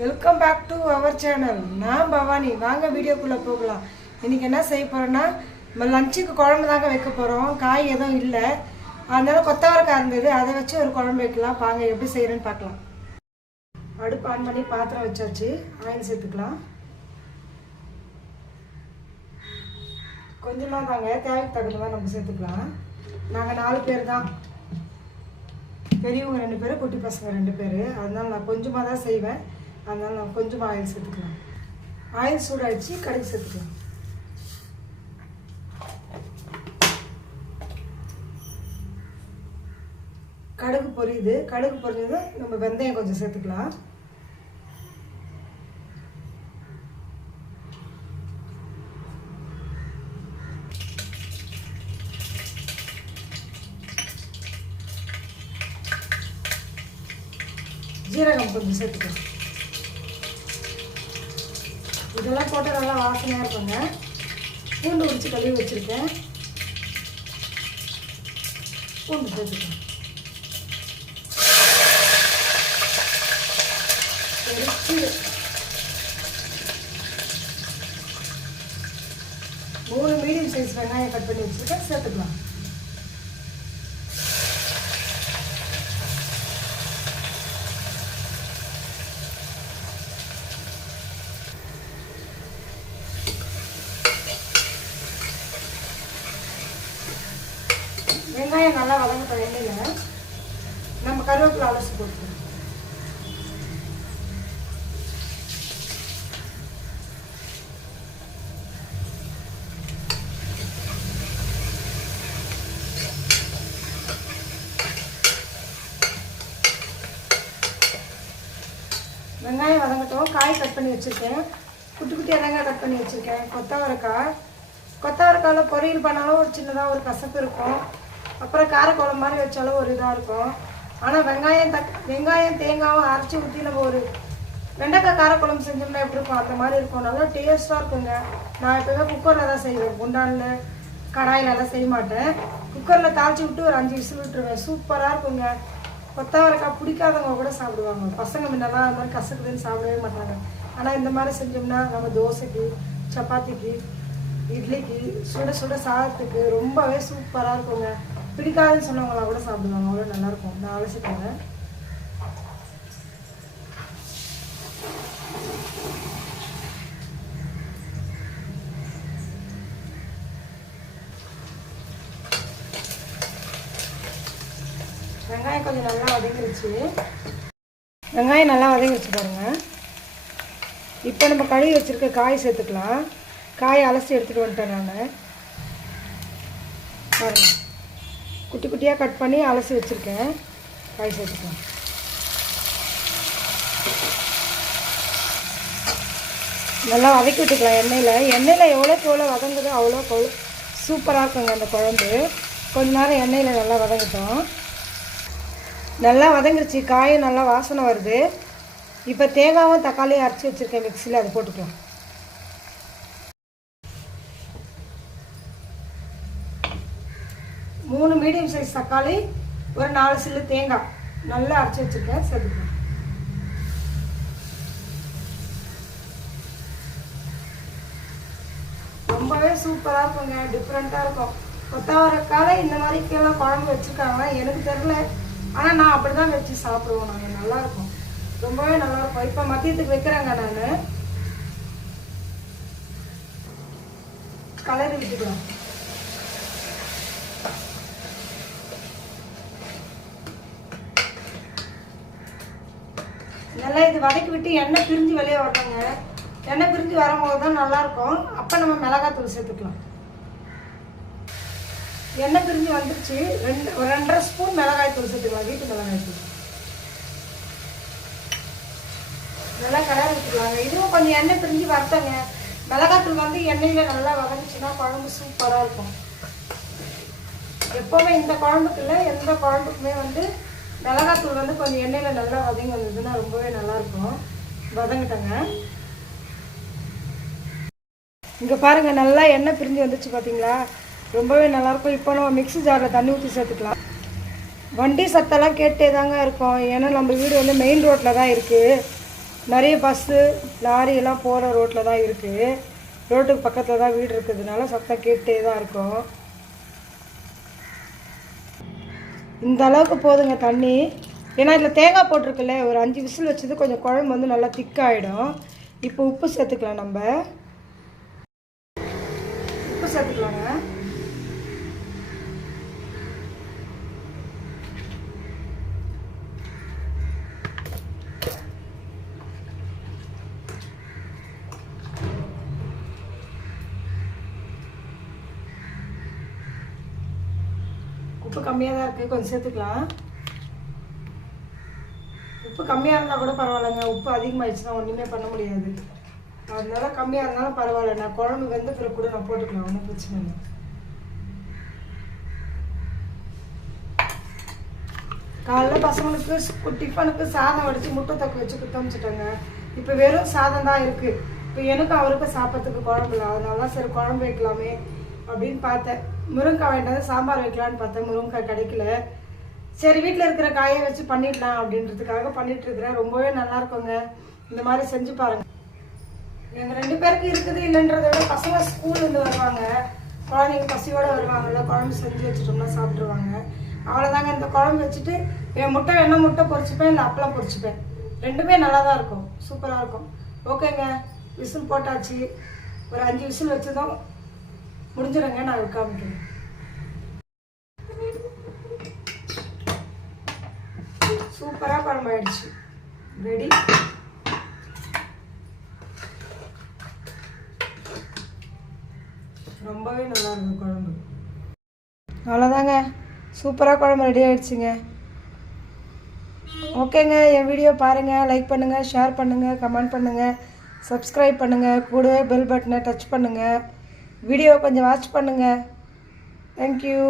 Welcome back to our channel நான் பவானி. வாங்க வீடியோக்குள்ளே போகலாம். இன்றைக்கி என்ன செய்ய போகிறோன்னா நம்ம லஞ்சுக்கு குழம்பு தாங்க வைக்க போகிறோம் காய் எதுவும் இல்லை. அதனால கொத்தவரக்காய் இருந்தது. அதை வச்சு ஒரு குழம்பு வைக்கலாம். பாங்க எப்படி செய்கிறேன்னு பார்க்கலாம். அடுப்பு ஆன் பண்ணி பாத்திரம் வச்சாச்சு. ஆயில் சேர்த்துக்கலாம். கொஞ்சமாக தாங்க. தேவைக்கு தகுந்த மாதிரி நம்ம சேர்த்துக்கலாம். நாங்கள் நாலு பேர் தான். பெரியவங்க ரெண்டு பேர் குட்டி பசங்க ரெண்டு பேர். அதனால நான் கொஞ்சமாக தான் செய்வேன். அதனால் நான் கொஞ்சமாக ஆயில் சேர்த்துக்கலாம். ஆயில் சூடாகிடுச்சு கடுகு சேர்த்துக்கலாம். கடுகு பொரியுது. கடுகு பொரிஞ்சதும் நம்ம வெந்தயம் கொஞ்சம் சேர்த்துக்கலாம். ஜீரகம் கொஞ்சம் சேர்த்துக்கலாம். இதெல்லாம் போட்டு நல்லா வாசனையாக இருக்குங்க. பூண்டு உரிச்சு கழுவி வச்சுருக்கேன். பூண்டு சேர்த்துக்கலாம் மூணு மீடியம் சைஸ் வெங்காயம் கட் பண்ணி வச்சுருக்கேன் சேர்த்துக்கலாம். வெங்காயம் நல்லா வதங்கட்டும் எண்ணெயில் நம்ம கருவேப்பிலை அலசி போட்டுக்கணும். வெங்காயம் வதங்கட்டும். காய் கட் பண்ணி வச்சுருக்கேன். குட்டி குட்டி வெங்காயம் கட் பண்ணி வச்சுருக்கேன். கொத்தவரக்காய். கொத்தவரக்காயில் பொரியல் பண்ணாலும் ஒரு சின்னதாக ஒரு கசப்பு இருக்கும். அப்புறம் காரக்குழம்பு மாதிரி வச்சாலும் ஒரு இதாக இருக்கும். ஆனால் வெங்காயம் தக் வெங்காயம் தேங்காயும் அரைச்சி ஊற்றி நம்ம ஒரு வெண்டைக்காய் காரக்குழம்பு செஞ்சோம்னா எப்படி இருக்கும்? அந்த மாதிரி இருக்கும். நல்லா டேஸ்ட்டாக இருக்குங்க. நான் எப்போவே குக்கரில் தான் செய்வேன். குண்டானில் கடாயிலலாம் செய்ய மாட்டேன். குக்கரில் தாளிச்சு விட்டு ஒரு அஞ்சு விசில் விட்டுருவேன். சூப்பராக இருக்குங்க. கொத்தவரக்காய் பிடிக்காதவங்க கூட சாப்பிடுவாங்க. பசங்க முன்னெல்லாம் அந்த மாதிரி கசக்குதுன்னு சாப்பிடவே மாட்டாங்க. ஆனால் இந்த மாதிரி செஞ்சோம்னா நம்ம தோசைக்கு சப்பாத்திக்கு இட்லிக்கு சுட சுட சாதத்துக்கு ரொம்பவே சூப்பராக இருக்குங்க. பிடிக்காதுன்னு சொன்னவங்களா கூட சாப்பிடுவாங்க. அவ்வளோ நல்லாயிருக்கும். நான் அலசிக்கோங்க. வெங்காயம் கொஞ்சம் நல்லா வதங்கிருச்சு. வெங்காயம் நல்லா வதங்கிருச்சு பாருங்க. இப்போ நம்ம கழுவி வச்சுருக்க காய் சேர்த்துக்கலாம். காய் அலசி எடுத்துகிட்டு வந்துட்டேன் நான். பாருங்கள் குட்டி குட்டியாக கட் பண்ணி அலசி வச்சுருக்கேன். காய் சேர்த்துக்கலாம். நல்லா வதக்கி விட்டுக்கலாம் எண்ணெயில். எண்ணெயில் எவ்வளோக்கு எவ்வளோ வதங்குதோ அவ்வளோக்கு அவ்வளோ சூப்பராக இருக்குங்க அந்த குழம்பு. கொஞ்ச நேரம் எண்ணெயில் நல்லா வதங்கிட்டோம். நல்லா வதங்கிருச்சு. காயும் நல்லா வாசனை வருது. இப்போ தேங்காவும் தக்காளியும் அரைச்சி வச்சுருக்கேன் மிக்சியில் அது போட்டுக்கலாம். மூணு மீடியம் சைஸ் தக்காளி ஒரு நாலு சில்லு தேங்காய். நல்லா அரைச்சி வச்சுருக்கேன் சேர்த்துக்கலாம் ரொம்பவே சூப்பராக இருக்குங்க டிஃப்ரெண்ட்டாக இருக்கும். கொத்தவரக்கால இந்த மாதிரி கீழே குழம்பு வச்சுருக்காங்கன்னா எனக்கு தெரில ஆனால் நான் அப்படி தான் வச்சு சாப்பிடுவோம் நாங்கள் நல்லாயிருக்கும் ரொம்பவே நல்லாயிருக்கும் இப்போ மதியத்துக்கு வைக்கிறேங்க நான். கலரி விட்டுக்கலாம் நல்லா இது வதக்கி விட்டு எண்ணெய் பிரிஞ்சு வெளியே வரணுங்க. எண்ணெய் பிரிஞ்சு வரும்போது தான் நல்லாயிருக்கும். அப்போ நம்ம மிளகாத்தூள் சேர்த்துக்கலாம். எண்ணெய் பிரிஞ்சு வந்துருச்சு. ரெண்டு ஒரு ரெண்டரை ஸ்பூன் மிளகாய் தூள் சேர்த்துக்கலாம். வீட்டு மிளகாய் தூள். நல்லா கடை விட்டுக்கலாங்க. இதுவும் கொஞ்சம் எண்ணெய் பிரிஞ்சு வரட்டங்க. மிளகாத்தூள் வந்து எண்ணெயில் நல்லா வதங்கிச்சுன்னா குழம்பு சூப்பராக இருக்கும். எப்போவுமே இந்த குழம்புக்குள்ள எந்த குழம்புக்குமே வந்து மிளகாத்தூள் வந்து கொஞ்சம் எண்ணெயில் நல்லா வதங்கி வந்ததுன்னா ரொம்பவே நல்லாயிருக்கும். வதங்கிட்டங்க. இங்கே பாருங்கள் நல்லா எண்ணெய் பிரிஞ்சு வந்துச்சு பார்த்தீங்களா ரொம்பவே நல்லாயிருக்கும். இப்போ நம்ம மிக்ஸி ஜாரில் தண்ணி ஊற்றி சேர்த்துக்கலாம். வண்டி சத்தெல்லாம் கேட்டே தாங்க இருக்கும். ஏன்னா நம்ம வீடு வந்து மெயின் ரோட்டில் தான் இருக்குது நிறைய பஸ்ஸு லாரி எல்லாம் போகிற ரோட்டில் தான் இருக்குது ரோட்டுக்கு பக்கத்தில் தான் வீடு இருக்கிறதுனால சத்தம் கேட்டே தான் இருக்கும். இந்த அளவுக்கு போதுங்க தண்ணி. ஏன்னா இதில் தேங்காய் போட்டிருக்குல்ல ஒரு அஞ்சு விசில் வச்சது கொஞ்சம் குழம்பு வந்து நல்லா திக்காகிடும் இப்போ உப்பு சேர்த்துக்கலாம் நம்ம உப்பு சேர்த்துக்கலாங்க உப்பு கம்மியாக தான் இருக்குது கொஞ்சம் சேர்த்துக்கலாம். உப்பு கம்மியாக இருந்தால் கூட பரவாயில்லைங்க. உப்பு அதிகமாகிடுச்சுன்னா ஒன்றுமே பண்ண முடியாது. அதனால கம்மியாக இருந்தாலும் பரவாயில்ல. நான் குழம்பு வெந்த பிறகு கூட நான் போட்டுக்கலாம். ஒன்றும் பிரச்சனை இல்லை. காலைல பசங்களுக்கு டிஃபனுக்கு சாதம் வடித்து முட்டை தக்கு வச்சு கொடுத்து இப்போ வெறும் சாதம் தான் இருக்குது இப்போ எனக்கும் அவருக்கும் சாப்பிட்றதுக்கு குழம்பு இல்லை. அதனால தான் சரி குழம்பு வைக்கலாமே. அப்படின்னு பார்த்தேன். முருங்கைக்காய் வேண்டாம் சாம்பார் வைக்கலான்னு பார்த்தேன். முருங்கைக்காய் கிடைக்கல. சரி வீட்டில் இருக்கிற காயை வச்சு பண்ணிடலாம் அப்படின்றதுக்காக பண்ணிட்டு இருக்கிறேன். ரொம்பவே நல்லா இருக்குங்க. இந்த மாதிரி செஞ்சு பாருங்க. எங்கள் ரெண்டு பேருக்கு இருக்குது இல்லைன்றதை விட பசங்க ஸ்கூல்லேருந்து வருவாங்க. குழந்தைங்க பசியோடு வருவாங்கல்ல குழம்பு செஞ்சு வச்சுட்டோம்னா சாப்பிட்ருவாங்க அவ்வளோதாங்க இந்த குழம்பு வச்சுட்டு என் முட்டை வேணா முட்டை பொறிச்சுப்பேன் இல்லை அப்பளம் பொறிச்சுப்பேன் ரெண்டுமே நல்லா தான் இருக்கும். சூப்பராக இருக்கும். ஓகேங்க. விசில் போட்டாச்சு. ஒரு அஞ்சு விசில் வச்சதும் முடிஞ்சிடுங்க நான் காமிக்கிறேன் சூப்பராக குழம்பு ஆயிடுச்சு. ரெடி ரொம்பவே நல்லா இருக்கும் குழம்பு. அவ்வளோதாங்க சூப்பராக குழம்பு ரெடி ஆகிடுச்சுங்க ஓகேங்க என் வீடியோ பாருங்கள் லைக் பண்ணுங்கள் ஷேர் பண்ணுங்கள் கமெண்ட் பண்ணுங்கள் சப்ஸ்கிரைப் பண்ணுங்கள் கூடவே பெல் பட்டனை டச் பண்ணுங்கள் வீடியோ கொஞ்சம் வாட்ச் பண்ணுங்கள் தேங்க்யூ